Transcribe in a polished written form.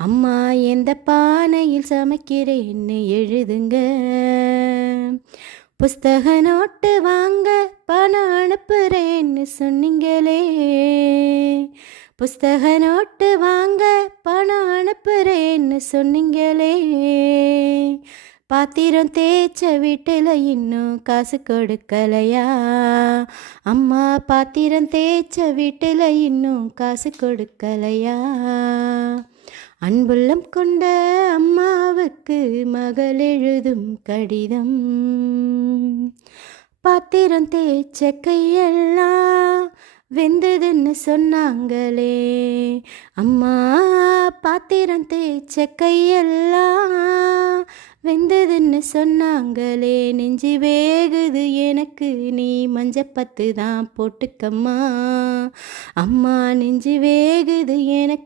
அம்மா எந்த பானையில் சமைக்கிறேன்னு எழுதுங்க. புஸ்தக நோட்டு வாங்க பணம் அனுப்புறேன்னு சொன்னீங்களே. புஸ்தக நோட்டு வாங்க பணம் அனுப்புறேன்னு சொன்னீங்களே. பாத்திரம் தேய்ச்ச வீட்டில் இன்னும் காசு கொடுக்கலையா? அம்மா பாத்திரம் தேய்ச்ச வீட்டில் இன்னும் காசு கொடுக்கலையா? அன்புள்ளம் கொண்ட அம்மாவுக்கு மகள் எழுதும் கடிதம். பாத்திரம் தேய்ச்ச கையெல்லாம் வெந்ததுன்னு சொன்னாங்களே. அம்மா பாத்திரம் தேய்ச்ச கையெல்லாம் வெந்ததுன்னு சொன்னாங்களே. நெஞ்சு வேகுது எனக்கு, நீ மஞ்சப்பத்து தான் போட்டுக்கம்மா. அம்மா நெஞ்சு வேகுது எனக்கு.